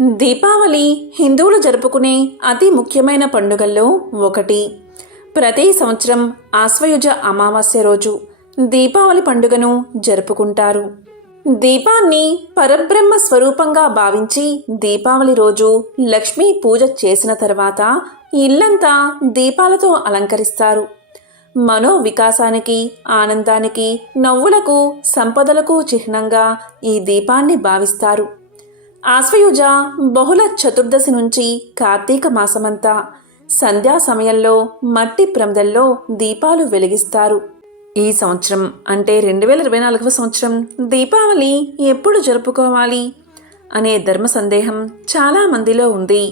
దీపావళి హిందువులు జరుపుకునే అతి ముఖ్యమైన పండుగల్లో ఒకటి. ప్రతి సంవత్సరం ఆశ్వయుజ అమావాస్య రోజు దీపావళి పండుగను జరుపుకుంటారు. దీపాన్ని పరబ్రహ్మ స్వరూపంగా భావించి దీపావళి రోజు లక్ష్మీ పూజ చేసిన తర్వాత ఇల్లంతా దీపాలతో అలంకరిస్తారు. మనో వికాసానికి, ఆనందానికి, నవ్వులకు, సంపదలకు చిహ్నంగా ఈ దీపాన్ని భావిస్తారు. ఆశ్వయుజ బహుళ చతుర్దశి నుంచి కార్తీక మాసమంతా సంధ్యా సమయంలో మట్టి ప్రమిదల్లో దీపాలు వెలిగిస్తారు. ఈ సంవత్సరం అంటే 2024వ సంవత్సరం దీపావళి ఎప్పుడు జరుపుకోవాలి అనే ధర్మ సందేహం చాలా మందిలో ఉంది.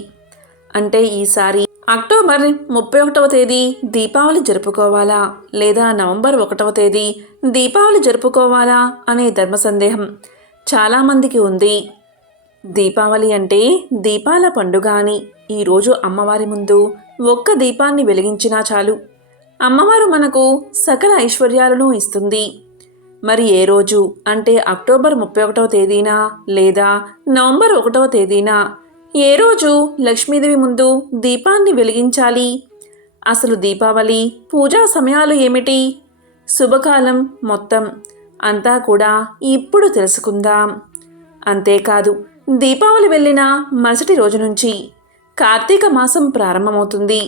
అంటే ఈసారి అక్టోబర్ 31వ తేదీ దీపావళి జరుపుకోవాలా లేదా నవంబర్ 1వ తేదీ దీపావళి జరుపుకోవాలా అనే ధర్మ సందేహం చాలామందికి ఉంది. దీపావళి అంటే దీపాల పండుగ అని ఈరోజు అమ్మవారి ముందు ఒక్క దీపాన్ని వెలిగించినా చాలు, అమ్మవారు మనకు సకల ఐశ్వర్యాలను ఇస్తుంది. మరి ఏ రోజు అంటే అక్టోబర్ 31వ తేదీనా లేదా నవంబర్ 1వ తేదీనా, ఏ రోజు లక్ష్మీదేవి ముందు దీపాన్ని వెలిగించాలి? అసలు దీపావళి పూజా సమయాలు ఏమిటి? శుభకాలం మొత్తం అంతా కూడా ఇప్పుడు తెలుసుకుందాం. అంతేకాదు, దీపావళి వెళ్ళిన మరుసటి రోజు నుంచి కార్తీక మాసం ప్రారంభమవుతుంది.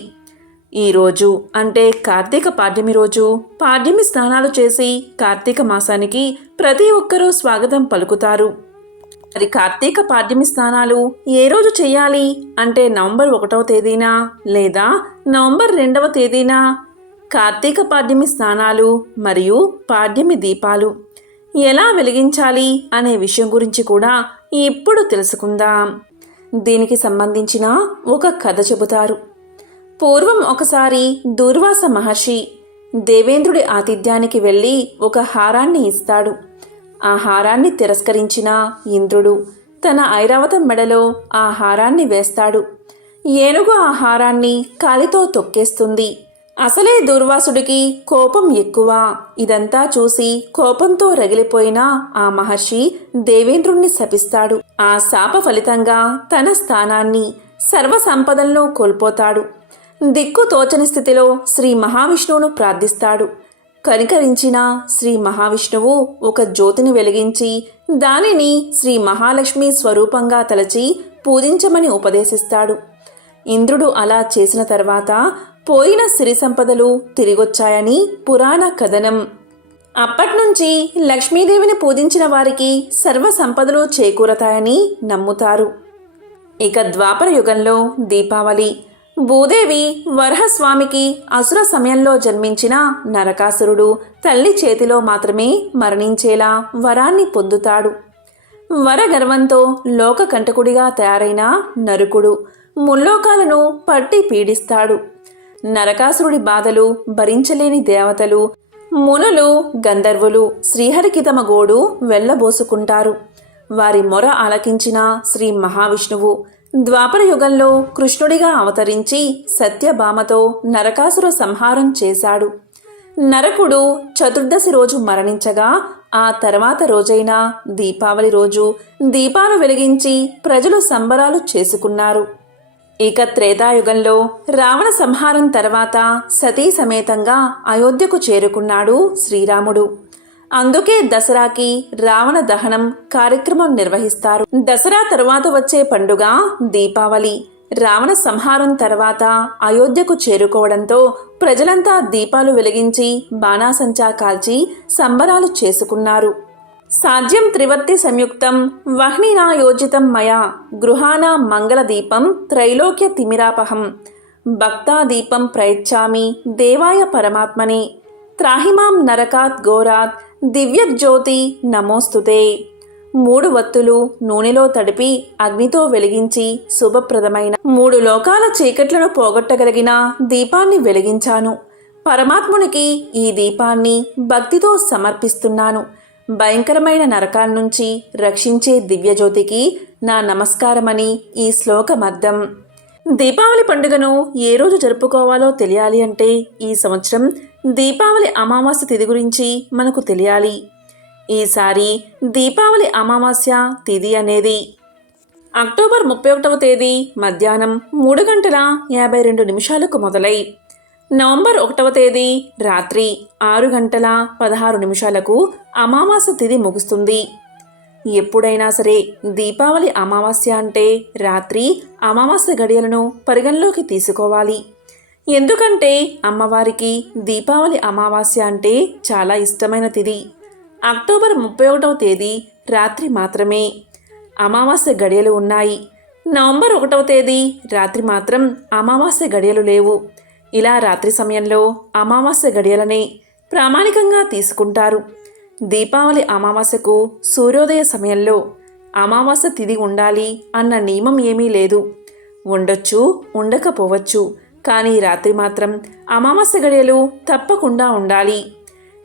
ఈరోజు అంటే కార్తీక పాడ్యమి రోజు పాడ్యమి స్నానాలు చేసి కార్తీక మాసానికి ప్రతి ఒక్కరూ స్వాగతం పలుకుతారు. మరి కార్తీక పాడ్యమి స్నానాలు ఏ రోజు చేయాలి అంటే నవంబర్ 1వ తేదీనా లేదా నవంబర్ 2వ తేదీనా? కార్తీక పాడ్యమి స్నానాలు మరియు పాడ్యమి దీపాలు ఎలా వెలిగించాలి అనే విషయం గురించి కూడా ఇప్పుడు తెలుసుకుందాం. దీనికి సంబంధించిన ఒక కథ చెబుతారు. పూర్వం ఒకసారి దూర్వాస మహర్షి దేవేంద్రుడి ఆతిథ్యానికి వెళ్ళి ఒక హారాన్ని ఇస్తాడు. ఆ హారాన్ని తిరస్కరించిన ఇంద్రుడు తన ఐరావతం మెడలో ఆ హారాన్ని వేస్తాడు. ఏనుగు ఆ హారాన్ని కాలితో తొక్కేస్తుంది. అసలే దూర్వాసుడికి కోపం ఎక్కువ. ఇదంతా చూసి కోపంతో రగిలిపోయిన ఆ మహర్షి దేవేంద్రుణ్ణి శపిస్తాడు. ఆ శాప ఫలితంగా తన స్థానాన్ని, సర్వ సంపదలను కోల్పోతాడు. దిక్కు తోచని స్థితిలో శ్రీ మహావిష్ణువును ప్రార్థిస్తాడు. కనికరించిన శ్రీ మహావిష్ణువు ఒక జ్యోతిని వెలిగించి దానిని శ్రీ మహాలక్ష్మి స్వరూపంగా తలచి పూజించమని ఉపదేశిస్తాడు. ఇంద్రుడు అలా చేసిన తర్వాత పోయిన సిరి సంపదలు తిరిగొచ్చాయని పురాణ కథనం. అప్పట్నుంచి లక్ష్మీదేవిని పూజించిన వారికి సర్వ సంపదలు చేకూరతాయని నమ్ముతారు. ఇక ద్వాపర యుగంలో దీపావళి భూదేవి వరహస్వామికి అసుర సమయంలో జన్మించిన నరకాసురుడు తల్లి చేతిలో మాత్రమే మరణించేలా వరాన్ని పొందుతాడు. వరగర్వంతో లోకకంటకుడిగా తయారైన నరుకుడు ముల్లోకాలను పట్టి పీడిస్తాడు. నరకాసురుడి బాధలు భరించలేని దేవతలు, మునులు, గంధర్వులు శ్రీహరికి తమ గోడు వెళ్ళబోసుకుంటారు. వారి మొర ఆలకించిన శ్రీ మహావిష్ణువు ద్వాపర యుగంలో కృష్ణుడిగా అవతరించి సత్యభామతో నరకాసుర సంహారం చేశాడు. నరకుడు చతుర్దశి రోజు మరణించగా ఆ తర్వాత రోజైన దీపావళి రోజు దీపాలు వెలిగించి ప్రజలు సంబరాలు చేసుకున్నారు. ఇక త్రేతాయుగంలో రావణ సంహారం తర్వాత సతీ సమేతంగా అయోధ్యకు చేరుకున్నాడు శ్రీరాముడు. అందుకే దసరాకి రావణ దహనం కార్యక్రమం నిర్వహిస్తారు. దసరా తరువాత వచ్చే పండుగ దీపావళి. రావణ సంహారం తర్వాత అయోధ్యకు చేరుకోవడంతో ప్రజలంతా దీపాలు వెలిగించి బాణాసంచా కాల్చి సంబరాలు చేసుకున్నారు. సాధ్యం త్రివర్తి సంయుక్తం వహ్నినా యోజితం మయా గృహానా మంగళదీపం త్రైలోక్య తిమిరాపహం భక్తాదీపం ప్రయచ్చామి దేవాయ పరమాత్మనే త్రాహిమాం నరకాత్ ఘోరాత్ దివ్యజ్యోతి నమోస్తుతే. 3 వత్తులు నూనెలో తడిపి అగ్నితో వెలిగించి శుభప్రదమైన 3 లోకాల చీకట్లను పోగొట్టగలిగిన దీపాన్ని వెలిగించాను. పరమాత్మునికి ఈ దీపాన్ని భక్తితో సమర్పిస్తున్నాను. భయంకరమైన నరకాల నుంచి రక్షించే దివ్యజ్యోతికి నా నమస్కారమని ఈ శ్లోకమర్థం. దీపావళి పండుగను ఏ రోజు జరుపుకోవాలో తెలియాలి అంటే ఈ సంవత్సరం దీపావళి అమావాస్య తిథి గురించి మనకు తెలియాలి. ఈసారి దీపావళి అమావాస్య తిథి అనేది అక్టోబర్ 31వ తేదీ మధ్యాహ్నం 3:52 మొదలై నవంబర్ 1వ తేదీ రాత్రి 6:16 అమావాస్య తిథి ముగుస్తుంది. ఎప్పుడైనా సరే దీపావళి అమావాస్య అంటే రాత్రి అమావాస్య గడియలను పరిగణలోకి తీసుకోవాలి. ఎందుకంటే అమ్మవారికి దీపావళి అమావాస్య అంటే చాలా ఇష్టమైన తిథి. అక్టోబర్ 31వ తేదీ రాత్రి మాత్రమే అమావాస్య గడియలు ఉన్నాయి. నవంబర్ 1వ తేదీ రాత్రి మాత్రం అమావాస్య గడియలు లేవు. ఇలా రాత్రి సమయంలో అమావాస్య గడియలనే ప్రామాణికంగా తీసుకుంటారు. దీపావళి అమావాస్యకు సూర్యోదయ సమయంలో అమావాస్య తిథి ఉండాలి అన్న నియమం ఏమీ లేదు. ఉండొచ్చు, ఉండకపోవచ్చు, కానీ రాత్రి మాత్రం అమావాస్య గడియలు తప్పకుండా ఉండాలి.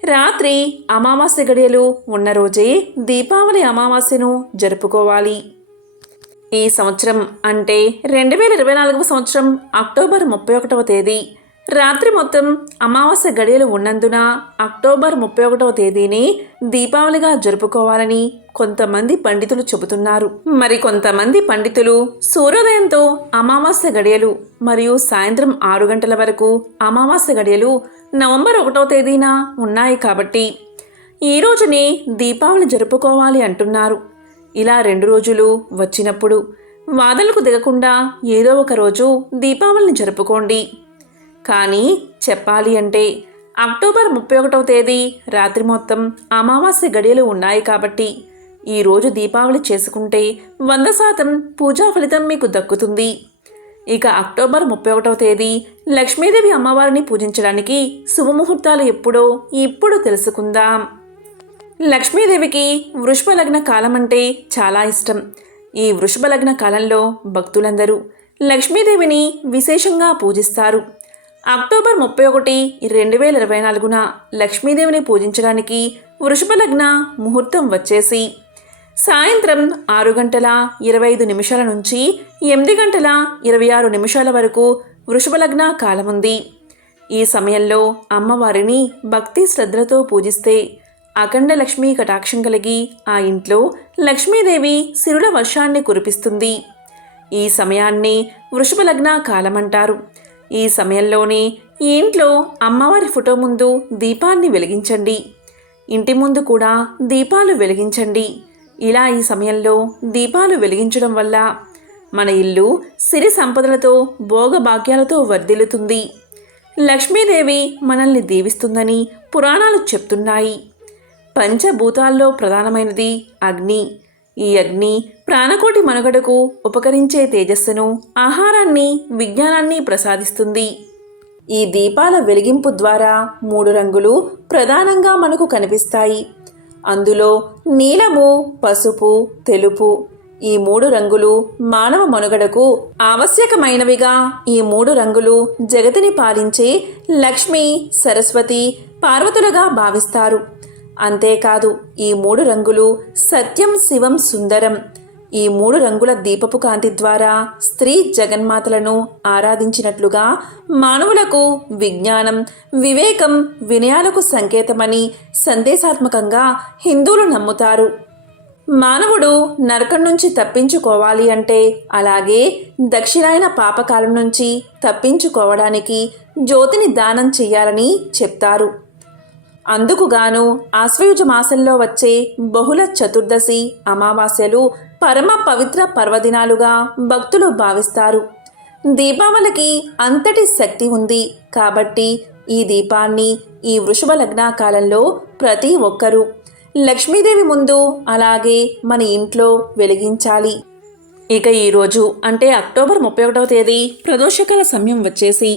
రాత్రి అమావాస్య గడియలు ఉన్న రోజే దీపావళి అమావాస్యను జరుపుకోవాలి. ఈ సంవత్సరం అంటే 2024 సంవత్సరం అక్టోబర్ 31వ తేదీ రాత్రి మొత్తం అమావాస్య గడియలు ఉన్నందున అక్టోబర్ 31వ తేదీని దీపావళిగా జరుపుకోవాలని కొంతమంది పండితులు చెబుతున్నారు. మరి కొంతమంది పండితులు సూర్యోదయంతో అమావాస్య గడియలు మరియు సాయంత్రం 6 గంటల వరకు అమావాస్య గడియలు నవంబర్ 1వ తేదీన ఉన్నాయి కాబట్టి ఈ రోజుని దీపావళి జరుపుకోవాలి అంటున్నారు. ఇలా 2 రోజులు వచ్చినప్పుడు వాదనలకు దిగకుండా ఏదో ఒక రోజు దీపావళిని జరుపుకోండి. కానీ చెప్పాలి అంటే అక్టోబర్ 31వ తేదీ రాత్రి మొత్తం అమావాస్య గడియలు ఉన్నాయి కాబట్టి ఈరోజు దీపావళి చేసుకుంటే 100% పూజా ఫలితం మీకు దక్కుతుంది. ఇక అక్టోబర్ 31వ తేదీ లక్ష్మీదేవి అమ్మవారిని పూజించడానికి శుభముహూర్తాలు ఎప్పుడో ఇప్పుడు తెలుసుకుందాం. లక్ష్మీదేవికి వృషభ లగ్న కాలం అంటే చాలా ఇష్టం. ఈ వృషభ లగ్న కాలంలో భక్తులందరూ లక్ష్మీదేవిని విశేషంగా పూజిస్తారు. అక్టోబర్ 31, 2024న లక్ష్మీదేవిని పూజించడానికి వృషభ లగ్న ముహూర్తం వచ్చేసి సాయంత్రం 6:25 నుంచి 8:26 వరకు వృషభ లగ్న కాలముంది. ఈ సమయంలో అమ్మవారిని భక్తి శ్రద్ధలతో పూజిస్తే అఖండ లక్ష్మీ కటాక్షం కలిగి ఆ ఇంట్లో లక్ష్మీదేవి సిరుల వర్షాన్ని కురిపిస్తుంది. ఈ సమయాన్ని వృషభ లగ్న కాలమంటారు. ఈ సమయంలోనే ఈ ఇంట్లో అమ్మవారి ఫోటో ముందు దీపాన్ని వెలిగించండి. ఇంటి ముందు కూడా దీపాలు వెలిగించండి. ఇలా ఈ సమయంలో దీపాలు వెలిగించడం వల్ల మన ఇల్లు సిరి సంపదలతో భోగభాగ్యాలతో వర్ధిల్లుతుంది. లక్ష్మీదేవి మనల్ని దీవిస్తుందని పురాణాలు చెప్తున్నాయి. పంచభూతాల్లో ప్రధానమైనది అగ్ని. ఈ అగ్ని ప్రాణకోటి మనుగడకు ఉపకరించే తేజస్సును, ఆహారాన్ని, విజ్ఞానాన్ని ప్రసాదిస్తుంది. ఈ దీపాల వెలిగింపు ద్వారా 3 రంగులు ప్రధానంగా మనకు కనిపిస్తాయి. అందులో నీలము, పసుపు, తెలుపు ఈ 3 రంగులు మానవ మనుగడకు ఆవశ్యకమైనవిగా. ఈ 3 రంగులు జగతిని పాలించే లక్ష్మి, సరస్వతి, పార్వతులుగా భావిస్తారు. అంతేకాదు ఈ 3 రంగులు సత్యం, శివం, సుందరం. ఈ 3 రంగుల దీపపు కాంతి ద్వారా స్త్రీ జగన్మాతలను ఆరాధించినట్లుగా మానవులకు విజ్ఞానం, వివేకం, వినయాలకు సంకేతమని సందేశాత్మకంగా హిందువులు నమ్ముతారు. మానవుడు నరకం నుంచి తప్పించుకోవాలి అంటే, అలాగే దక్షిణాయన పాపకాలం నుంచి తప్పించుకోవడానికి జ్యోతిని దానం చెయ్యాలని చెప్తారు. అందుకుగాను ఆశ్వయుజ మాసంలో వచ్చే బహుళ చతుర్దశి, అమావాస్యలు పరమ పవిత్ర పర్వదినాలుగా భక్తులు భావిస్తారు. దీపావళికి అంతటి శక్తి ఉంది కాబట్టి ఈ దీపాన్ని ఈ వృషభ లగ్న కాలంలో ప్రతి ఒక్కరూ లక్ష్మీదేవి ముందు, అలాగే మన ఇంట్లో వెలిగించాలి. ఇక ఈరోజు అంటే అక్టోబర్ 31వ తేదీ ప్రదోషకాల సమయం వచ్చేసి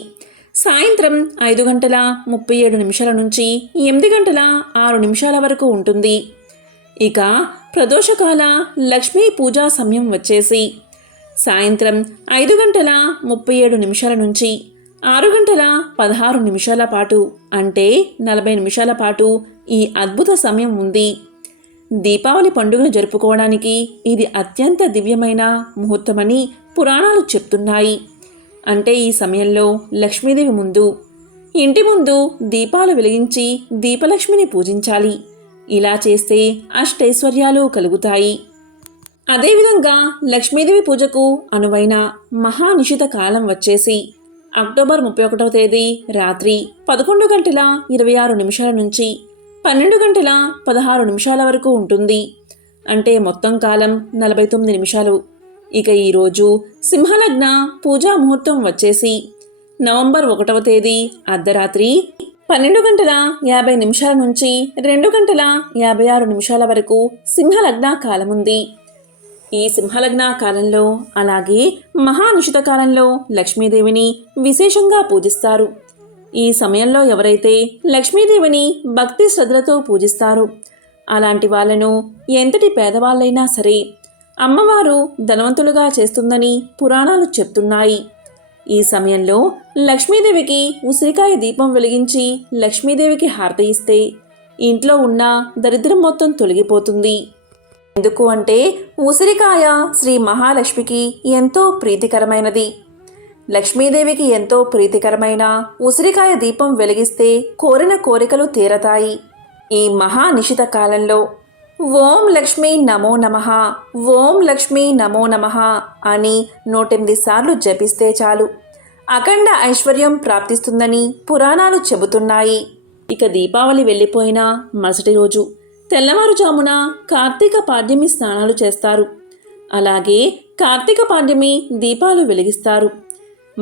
సాయంత్రం 5:37 నుంచి 8:06 వరకు ఉంటుంది. ఇక ప్రదోషకాల లక్ష్మీ పూజా సమయం వచ్చేసి సాయంత్రం 5:37 నుంచి 6:16 పాటు అంటే 40 నిమిషాల పాటు ఈ అద్భుత సమయం ఉంది. దీపావళి పండుగను జరుపుకోవడానికి ఇది అత్యంత దివ్యమైన ముహూర్తమని పురాణాలు చెప్తున్నాయి. అంటే ఈ సమయంలో లక్ష్మీదేవి ముందు, ఇంటి ముందు దీపాలు వెలిగించి దీపలక్ష్మిని పూజించాలి. ఇలా చేస్తే అష్టైశ్వర్యాలు కలుగుతాయి. అదేవిధంగా లక్ష్మీదేవి పూజకు అనువైన మహానిషిత కాలం వచ్చేసి అక్టోబర్ 31వ తేదీ రాత్రి 11 గంటల 26 నిమిషాల నుంచి 12 గంటల 16 నిమిషాల వరకు ఉంటుంది. అంటే మొత్తం కాలం 49 నిమిషాలు. ఇక ఈరోజు సింహలగ్న పూజా ముహూర్తం వచ్చేసి నవంబర్ 1వ తేదీ అర్ధరాత్రి 12 గంటల 50 నిమిషాల నుంచి 2 గంటల 56 నిమిషాల వరకు సింహలగ్న కాలముంది. ఈ సింహలగ్న కాలంలో అలాగే మహానిషిత కాలంలో లక్ష్మీదేవిని విశేషంగా పూజిస్తారు. ఈ సమయంలో ఎవరైతే లక్ష్మీదేవిని భక్తి శ్రద్ధలతో పూజిస్తారో అలాంటి వాళ్ళను ఎంతటి పేదవాళ్ళైనా సరే అమ్మవారు ధనవంతులుగా చేస్తుందని పురాణాలు చెప్తున్నాయి. ఈ సమయంలో లక్ష్మీదేవికి ఉసిరికాయ దీపం వెలిగించి లక్ష్మీదేవికి హారతి ఇస్తే ఇంట్లో ఉన్న దరిద్రం మొత్తం తొలగిపోతుంది. ఎందుకు అంటే ఉసిరికాయ శ్రీ మహాలక్ష్మికి ఎంతో ప్రీతికరమైనది. లక్ష్మీదేవికి ఎంతో ప్రీతికరమైన ఉసిరికాయ దీపం వెలిగిస్తే కోరిన కోరికలు తీరతాయి. ఈ మహానిషిత కాలంలో ఓం లక్ష్మీ నమో నమః, ఓం లక్ష్మీ నమో నమః అని 108 సార్లు జపిస్తే చాలు అఖండ ఐశ్వర్యం ప్రాప్తిస్తుందని పురాణాలు చెబుతున్నాయి. ఇక దీపావళి వెళ్ళిపోయిన మరుసటి రోజు తెల్లవారుజామున కార్తీక పాడ్యమి స్నానాలు చేస్తారు. అలాగే కార్తీక పాడ్యమి దీపాలు వెలిగిస్తారు.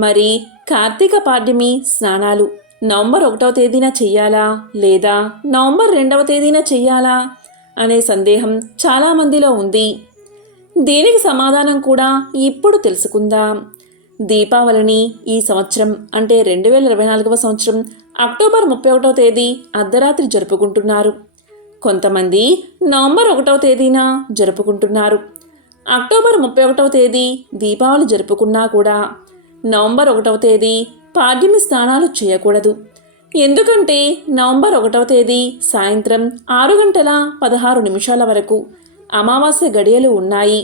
మరి కార్తీక పాడ్యమి స్నానాలు నవంబర్ 1వ తేదీన చెయ్యాలా లేదా నవంబర్ 2వ తేదీన చెయ్యాలా అనే సందేహం చాలామందిలో ఉంది. దీనికి సమాధానం కూడా ఇప్పుడు తెలుసుకుందాం. దీపావళిని ఈ సంవత్సరం అంటే 2024వ సంవత్సరం అక్టోబర్ 31వ తేదీ అర్ధరాత్రి జరుపుకుంటున్నారు. కొంతమంది నవంబర్ 1వ తేదీన జరుపుకుంటున్నారు. అక్టోబర్ 31వ తేదీ దీపావళి జరుపుకున్నా కూడా నవంబర్ 1వ తేదీ పాడ్యమి స్నానాలు చేయకూడదు. ఎందుకంటే నవంబర్ 1వ తేదీ సాయంత్రం 6 గంటల 16 నిమిషాల వరకు అమావాస్య గడియలు ఉన్నాయి.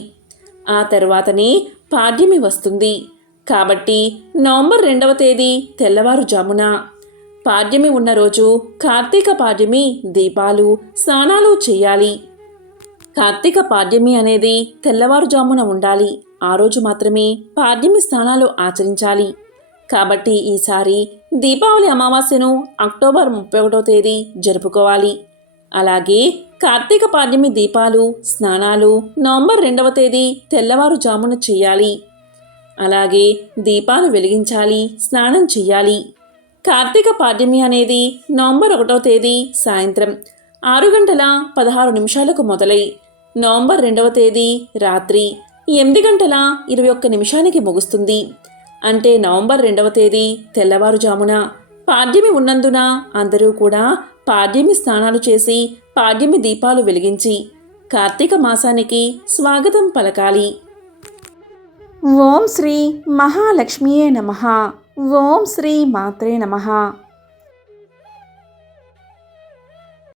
ఆ తర్వాతనే పాడ్యమి వస్తుంది. కాబట్టి నవంబర్ 2వ తేదీ తెల్లవారుజామున పాడ్యమి ఉన్న రోజు కార్తీక పాడ్యమి దీపాలు స్నానాలు చేయాలి. కార్తీక పాడ్యమి అనేది తెల్లవారుజామున ఉండాలి. ఆ రోజు మాత్రమే పాడ్యమి స్నానాలు ఆచరించాలి. కాబట్టి ఈసారి దీపావళి అమావాస్యను అక్టోబర్ 31వ తేదీ జరుపుకోవాలి. అలాగే కార్తీక పాడ్యమి దీపాలు స్నానాలు నవంబర్ 2వ తేదీ తెల్లవారుజామున చేయాలి. అలాగే దీపాలు వెలిగించాలి, స్నానం చెయ్యాలి. కార్తీక పాడ్యమి అనేది నవంబర్ 1వ తేదీ సాయంత్రం 6 గంటల 16 నిమిషాలకు మొదలై నవంబర్ 2వ తేదీ రాత్రి 8 గంటల 21 నిమిషానికి ముగుస్తుంది. అంటే నవంబర్ 2వ తేదీ తెల్లవారుజామున పాడ్యమి ఉన్నందున అందరూ కూడా పాడ్యమి స్నానాలు చేసి పాడ్యమి దీపాలు వెలిగించి కార్తీక మాసానికి స్వాగతం పలకాలి. ఓం శ్రీ మహాలక్ష్మియే నమః. ఓం శ్రీ మాత్రే నమః.